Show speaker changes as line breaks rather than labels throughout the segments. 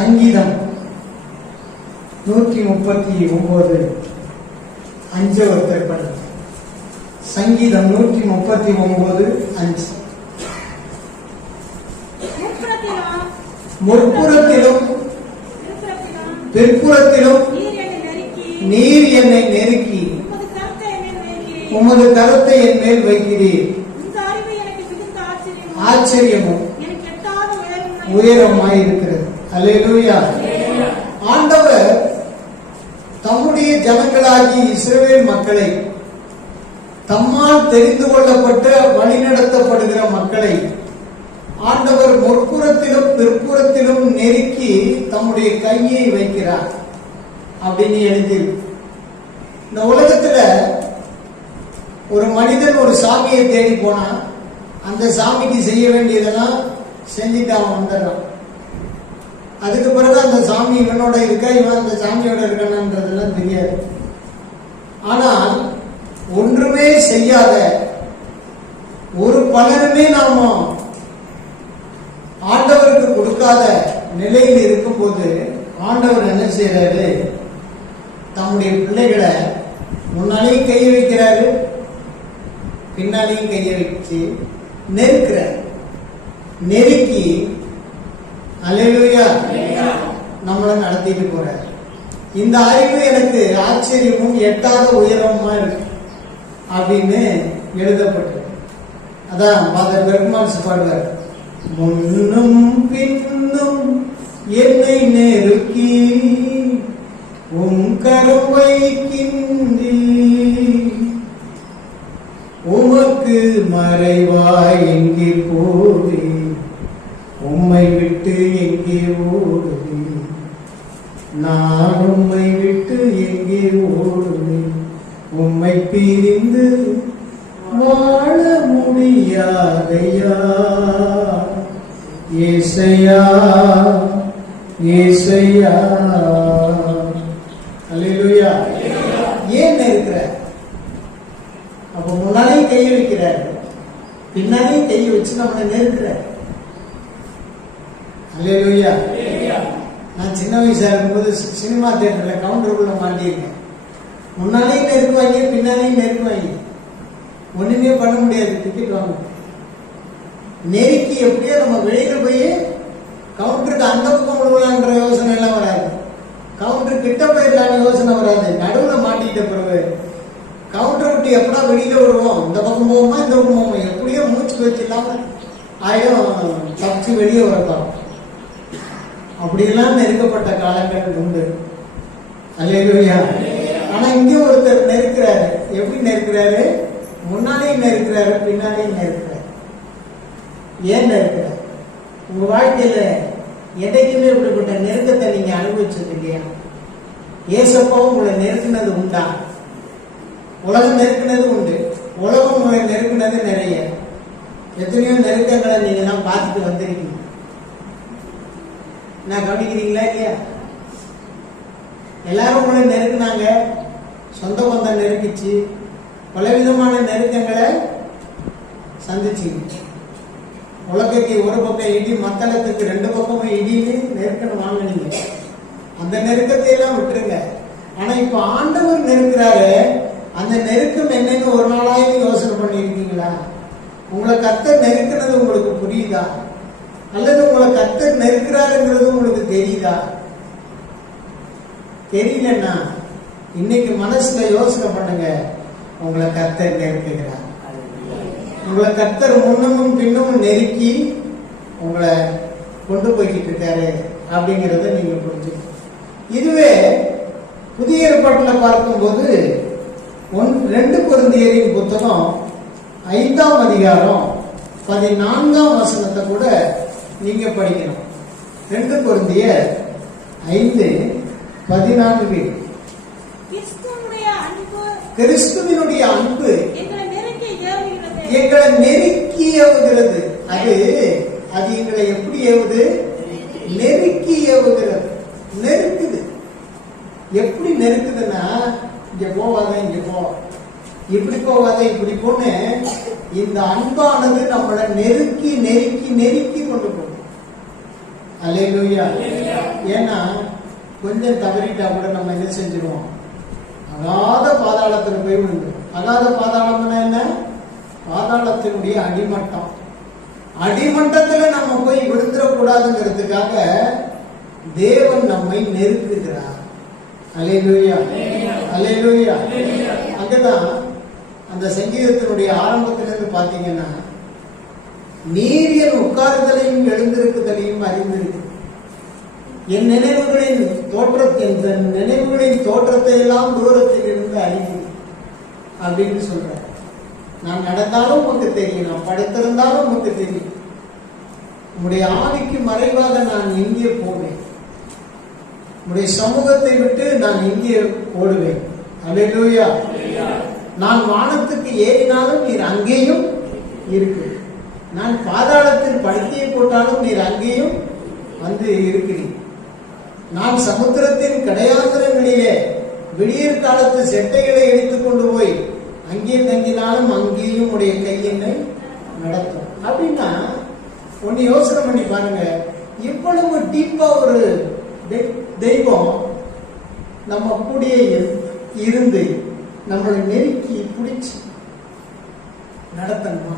சங்கீதம். நூற்றி முப்பத்தி ஒன்பது அஞ்சு ஒருத்தர் பண்ணுங்க சங்கீதம் நூற்றி முப்பத்தி ஒன்பது அஞ்சு.
முற்புறத்திலும். பிற்புறத்திலும். நீர் என்னை நெருக்கி. உமது கருத்தை
என் மேல் வைக்கிறீர். ஆச்சரியமும்.
எனக்கு
அல்லேலூயா ஆண்டவர் தம்முடைய ஜனங்களாகி இஸ்ரவேல் மக்களை தம்மால் தெரிந்து கொள்ளப்பட்ட வழிநடத்தப்படுகிற மக்களை ஆண்டவர் முற்புறத்திலும் பிற்புறத்திலும் நெருக்கி தம்முடைய கையை வைக்கிறார். அப்படின்னு எழுதி இந்த உலகத்துல ஒரு மனிதன் ஒரு சாமியை தேடி போனா அந்த சாமிக்கு செய்ய வேண்டியதெல்லாம் செஞ்சுட்டு அவன் வந்துடுறான். அதுக்கு பிறகு அந்த சாமி இவனோட இருக்கா இவன் அந்த சாமியோட இருக்கானன்றதெல்லாம் தெரியாது. ஆனால் ஒன்றுமே செய்யாத ஒரு பலனுமே நாம ஆண்டவருக்கு கொடுக்காத நிலையில் இருக்கும்போது ஆண்டவர் என்ன செய்யறாரு தம்முடைய பிள்ளைகளை முன்னாலேயும் கைய வைக்கிறாரு பின்னாலேயும் கைய வச்சு நெருக்கிறார். நெருக்கி அலையிலுயா? நம்மளை நடத்திட்டு போறார். இந்த அறிவு எனக்கு ஆச்சரியமும் எட்டாத உயரமா இருக்கு அப்படின்னு எழுதப்பட்டிருக்கு அதான் ஃபாதர் பெர்க்மான்ஸ் பாடுவார் முன்னும் பின்னும் என்னை நெருக்கி உம் கரம் வைக்கின்றீ உமக்கு மறைவாய் எங்கே போவே நான் உம்மை விட்டு எங்கே ஓடுவேன்? உம்மை பிரிந்து வாழ முடியாதையா? ஏசையா ஏசையா. அல்லேலூயா ஏன் இருக்கிற அப்ப முன்னாலே கை வைக்கிறார். பின்னாலே கை வச்சு நம்மளை நெருக்கிறார் அல்லேலூயா நான் சின்ன வயசா இருக்கும்போது சினிமா தியேட்டர்ல கவுண்டருக்குள்ள மாட்டியிருக்கேன் முன்னாலேயும் நெருக்குவாங்க பின்னாலேயும் நெருக்குவாங்க ஒண்ணுமே பண்ண முடியாது டிக்கெட் வாங்க நெருக்கி எப்படியோ நம்ம வெளியில் போய் கவுண்டருக்கு அந்த பக்கம் விடுவாங்கன்ற யோசனை எல்லாம் வராது. கவுண்டர் கிட்ட போயிடலான்னு யோசனை வராது. நடுவில் மாட்டிக்கிட்ட பிறகு கவுண்டர் விட்டு எப்படா வெளியில வருவோம்? இந்த பக்கம் போவோமா இந்த பக்கம் போவோமா? எப்படியோ மூச்சு வச்சு இல்லாமல் ஆயிரம் தப்பிச்சு வெளியே வரப்போம் அப்படியெல்லாம் நெருக்கப்பட்ட காலங்கள் உண்டு. அல்லையா ஆனா இங்கே ஒருத்தர் நெருக்கிறாரு. எப்படி நெருக்கிறாரு? முன்னாலேயும் நெருக்கிறாரு பின்னாலேயும் நெருக்கிறாரு. ஏன் நெருக்கிறார்? உங்க வாழ்க்கையில எதைக்குமே இப்படிப்பட்ட நெருக்கத்தை நீங்க அனுபவிச்சது இல்லையா? ஏசப்பாவும் உங்களை நெருக்குனது உண்டா? உலகம் நெருக்குனது உண்டு. உலகம் உங்களை நெருக்குனது நிறைய. எத்தனையோ நெருக்கங்களை நீங்க எல்லாம் பார்த்துட்டு வந்திருக்கீங்க. நான் கவனிக்கிறீங்களா இல்லையா? எல்லாரும் உங்களை நெருக்குனாங்க. சொந்த பந்தம் நெருக்கிச்சு. பலவிதமான நெருக்கங்களை சந்திச்சீங்க உலகத்தை ஒரு பக்கம் இடி மத்தளத்துக்கு ரெண்டு பக்கமும் இடின்னு நெருக்கணும் வாங்கினீங்க. அந்த நெருக்கத்தை எல்லாம் விட்டுருங்க. ஆனா இப்ப ஆண்டவர் நெருக்கிறாரு. அந்த நெருக்கம் என்னன்னு ஒரு நாளாயிரம் யோசனை பண்ணியிருக்கீங்களா? உங்களை கத்த நெருக்கினது உங்களுக்கு புரியுதா? அல்லது உங்களை கத்தர் நெருக்கிறாருங்கிறது உங்களுக்கு தெரியுதா? தெரியலன்னா இன்னைக்கு மனசுல யோசனை பண்ணுங்க. உங்களை கத்தர் நெருக்குகிறார். உங்களை கத்தர் முன்னமும் பின்னமும் நெருக்கி உங்களை கொண்டு போய்கிட்டு இருக்காரு அப்படிங்கிறத நீங்க புரிஞ்சுக்கணும். இதுவே புதிய ஏற்பாட்டில் பார்க்கும்போது ஒன் ரெண்டு பொருந்தியரின் புத்தகம் ஐந்தாம் அதிகாரம் பதினான்காம் வசனத்தை கூட நீங்க படிக்கணும். ரெண்டு குருந்திய ஐந்து பதினான்கு
கிறிஸ்துவனுடைய அன்பு எங்களை நெருக்கி ஏவுகிறது.
அது அது எங்களை எப்படி ஏவுது? நெருக்கி ஏவுகிறது. நெருக்குது. எப்படி நெருக்குதுன்னா இங்க போவாத இங்க போ. இப்படி போகாத இப்படி போன்னு இந்த அன்பானது நம்மளை நெருக்கி நெருக்கி நெருக்கி கொண்டு போகும். அல்லேலூயா ஏன்னா கொஞ்சம் தவறிட்டா கூட நம்ம என்ன செஞ்சிருவோம்? அகாத பாதாளத்துல போய் விழுந்து அகாத பாதாளம்னா என்ன? பாதாளத்தினுடைய அடிமட்டம். அடிமட்டத்துல நம்ம போய் விழுந்துடக்கூடாதுங்கிறதுக்காக தேவன் நம்மை நெருக்குகிறார். அல்லேலூயா அல்லேலூயா அங்கதான் அந்த சங்கீதத்தினுடைய ஆரம்பத்திலிருந்து பாத்தீங்கன்னா நீர் என் உட்காருதலையும் எழுந்திருக்குதலையும் அறிந்திருக்கு என் நினைவுகளின் தோற்றத்தின் தன் நினைவுகளின் தோற்றத்தை எல்லாம் தூரத்தில் இருந்து அறிந்தேன். அப்படின்னு சொல்றார். நான் நடந்தாலும் உனக்கு தெரியும் நான் படுத்திருந்தாலும் உனக்கு தெரியும். உம்முடைய ஆவிக்கு மறைவாக நான் எங்கே போவேன். உம்முடைய சமூகத்தை விட்டு நான் எங்கே ஓடுவேன். அல்லேலூயா நான் வானத்துக்கு ஏறினாலும் நீர் அங்கேயும் இருக்கு நான் பாதாளத்தில் படுக்கையை போட்டாலும் நீர் அங்கேயும் வந்து இருக்கிறீர். நான் சமுத்திரத்தின் கடையாந்திரங்களிலே விடியற் தாளத்து செட்டைகளை எடுத்துக் கொண்டு போய் அங்கே தங்கினாலும் அங்கேயும் உடைய கையினை நடத்தும். அப்படின்னா ஒன்னு யோசனை பண்ணி பாருங்க. இவ்வளவு டீப்பா ஒரு தெ- தெய்வம் நம்ம கூடிய இருந்து நம்மளை நெருக்கி பிடிச்சி நடத்தணுமா?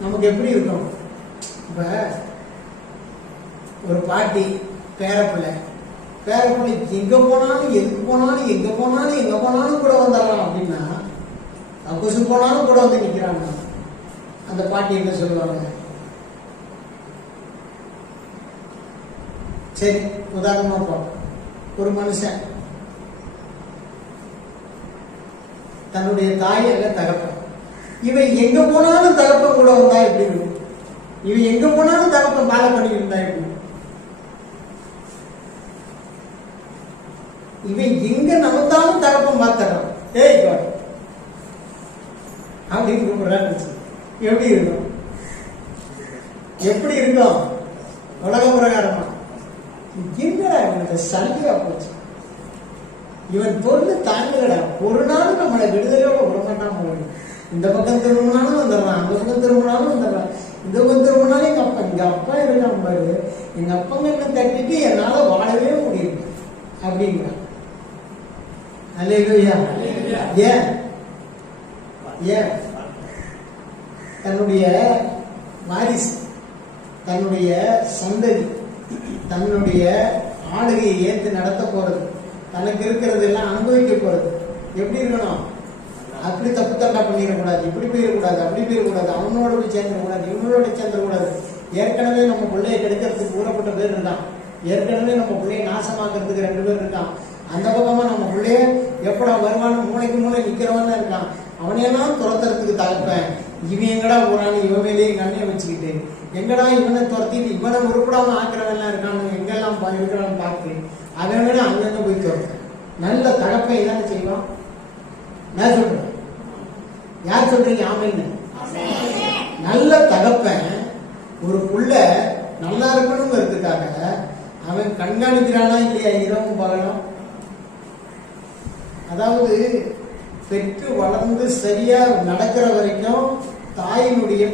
நமக்கு எப்படி இருக்கும்? இப்ப ஒரு பாட்டி பேரப்பிள்ளை. பேரப்பிள்ளை எங்க போனாலும் எங்க போனாலும் எங்க போனாலும் எங்க போனாலும் கூட வந்துடலாம் அப்படின்னா கக்குசு போனாலும் கூட வந்து நிக்கிறாங்க. அந்த பாட்டி என்ன சொல்லுவாங்க? சரி உதாரணமா போ. ஒரு மனுஷன் தன்னுடைய தாய் அல்ல தகப்பன். இவன் எங்க போனாலும் தகப்பன் கூட வந்தா எப்படி இருக்கும்? இவன் எங்க போனாலும் தகப்பன் பாலை பண்ணிட்டு இருந்தா எப்படி இவன் எங்க நமத்தாலும் தகப்பன் பார்த்துறான். ஏய் அப்படின்னு கூப்பிடுறான்னு எப்படி இருக்கும்? எப்படி இருக்கும்? உலக பிரகாரமா. என்னடா இவனுக்கு சலுகையா போச்சு? இவன் தொழில் தாங்கடா ஒரு நாள் நம்மளை விடுதலையோட விடமாட்டான் போய் இந்த பக்கம் திரும்பினாலும் வந்துடுறான் அந்த பக்கம் திரும்பினாலும் வந்துடுறான். இந்த பக்கம் திரும்பினாலும் எங்க அப்பா எங்க அப்பா இருக்கான் பாரு. எங்க அப்பா என்ன தட்டிட்டு என்னால வாழவே முடியும் அப்படிங்கிறான். அல்லேலூயா ஏன்? ஏன்? தன்னுடைய வாரிசு தன்னுடைய சந்ததி தன்னுடைய ஆளுகையை ஏற்று நடத்த போறது தனக்கு இருக்கிறது எல்லாம் அனுபவிக்க போறது. எப்படி இருக்கணும்? அப்படி தப்பு தண்டா பண்ணிடக்கூடாது இப்படி போயிடக்கூடாது அப்படி போயிடக்கூடாது அவனோட போய் சேர்ந்துடக்கூடாது இவனோட சேர்ந்துடக்கூடாது. ஏற்கனவே நம்ம பிள்ளையை கெடுக்கிறதுக்கு ஊறப்பட்ட பேர் இருந்தான் ஏற்கனவே நம்ம பிள்ளைய நாசமாக்குறதுக்கு ரெண்டு பேர் இருக்கான். அந்த பக்கமா நம்ம பிள்ளைய எப்படா வருவான்னு மூளைக்கு மூளை நிக்கிறவன் இருக்கான். அவனையெல்லாம் துரத்துறதுக்கு தகப்பேன் இவன் எங்கடா போறான்னு இவன் மேலேயே கண்ணையை வச்சுக்கிட்டு எங்கடா இவனை துரத்திட்டு இவனை உருப்படாம ஆக்குறவன்லாம் இருக்கானு எங்கெல்லாம் பா- இருக்கிறான்னு பார்த்து அவன் வேணா அங்கங்க போய் துரத்து நல்ல தகப்பை தானே செய்வான்? நான் சொல்றேன். யார் சொல்றீங்க ஆமைன்னு நல்ல தகப்பன் ஒரு புள்ள நல்லா இருக்கணுங்கிறதுக்காக அவன் கண்காணிக்கிறானா இல்லையா? இரவும் பகலும். அதாவது பெற்று வளர்ந்து சரியா நடக்கிற வரைக்கும் தாயினுடைய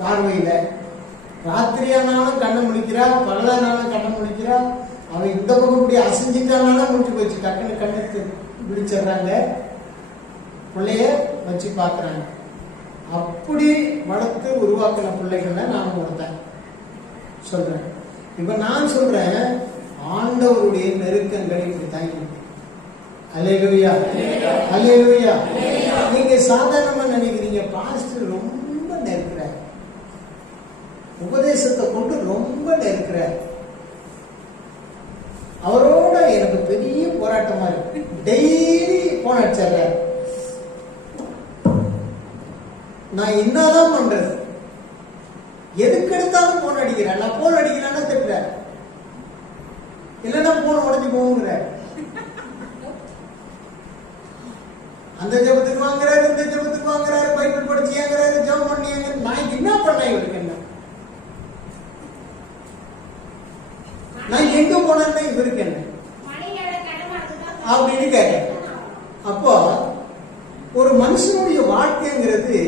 பார்வையில ராத்திரியானாலும் கண்ணை முடிக்கிறா பகலானாலும் கண்ணை முடிக்கிறா அவன் இந்த பக்கம் இப்படி அசைஞ்சிட்டானாலும் முடிச்சு போச்சு. டக்குன்னு கண்ணு விழிச்சிடுறாங்க பிள்ளைய வச்சு பார்க்கறாங்க. அப்படி வளர்த்து உருவாக்கின பிள்ளைகளை நான் ஒருத்தன் சொல்றேன். இப்ப நான் சொல்றேன் ஆண்டவருடைய நெருக்கங்கள் இப்படித்தான் இருக்கு. அலேலுயா அலேலுயா நீங்க சாதாரணமா நினைக்கிறீங்க பாஸ்டர் ரொம்ப நெருக்கிறார். உபதேசத்தை கொண்டு ரொம்ப நெருக்கிறார். அவரோட எனக்கு பெரிய போராட்டமா இருக்கு. டெய்லி போன அடிச்சிடுறாரு. நான் என்னதான் பண்றது? எதுக்கு எடுத்தாலும் போன் அடிக்கிறேன் நான் போன் அடிக்கிறேன்னா திட்டுறேன் இல்லைன்னா போன் உடஞ்சி போகுங்கிற அந்த ஜபத்துக்கு வாங்குறாரு இந்த ஜபத்துக்கு வாங்குறாரு பைபிள் படிச்சியாங்கிறாரு ஜபம் பண்ணியாங்க நான் என்ன பண்ணேன் இவருக்கு என்ன? நான் எங்க போனேன்னா இவருக்கு என்ன? அப்படின்னு கேட்டேன். அப்போ ஒரு மனுஷனுடைய வாழ்க்கைங்கிறது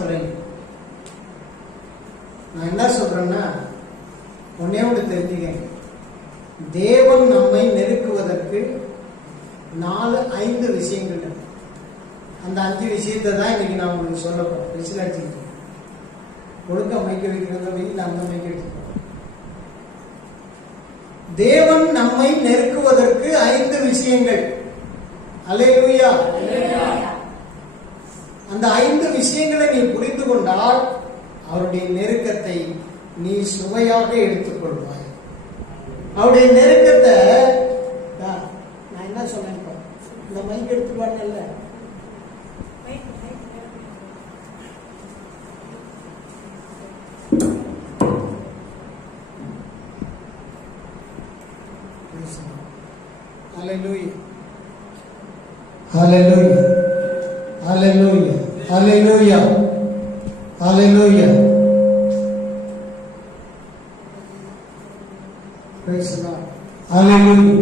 நெருக்கப்படாம நான் என்ன சொல்றேன்னா ஒன்னே ஒன்று தெரிஞ்சுக்கேன் தேவன் நம்மை நெருக்குவதற்கு நாலு ஐந்து விஷயங்கள் அந்த அஞ்சு விஷயத்தை தான் இன்னைக்கு நான் உங்களுக்கு சொல்ல போறேன். விசில் அடிச்சுக்கிட்டு ஒழுக்க மைக்க வைக்கிறத வெயில் அந்த மைக்க எடுத்துக்கோ தேவன் நம்மை நெருக்குவதற்கு ஐந்து விஷயங்கள். அலையூயா அந்த ஐந்து விஷயங்களை நீ புரிந்து கொண்டால் அவருடைய நெருக்கத்தை நீ சுவையாக எடுத்துக்கொள்வாய் அவருடைய நெருக்கத்தை நான் என்ன சொன்னேன் இந்த மைக் எடுத்துப்பாருல Hallelujah. Hallelujah. Hallelujah. Hallelujah. Hallelujah. Praise the Lord. Hallelujah.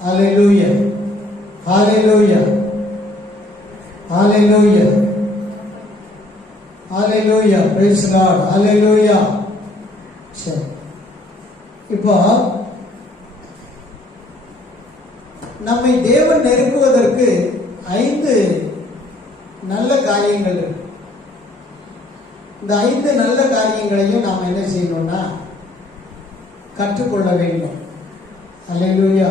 Hallelujah. Hallelujah. Hallelujah. Hallelujah. Praise the Lord. Hallelujah. சரி இப்போ நம்மை தேவன் நெருங்குவதற்கு ஐந்து நல்ல காரியங்கள் இருக்கு இந்த ஐந்து நல்ல காரியங்களையும் நாம் என்ன செய்யணும்னா கற்றுக்கொள்ள வேண்டும். அல்லையா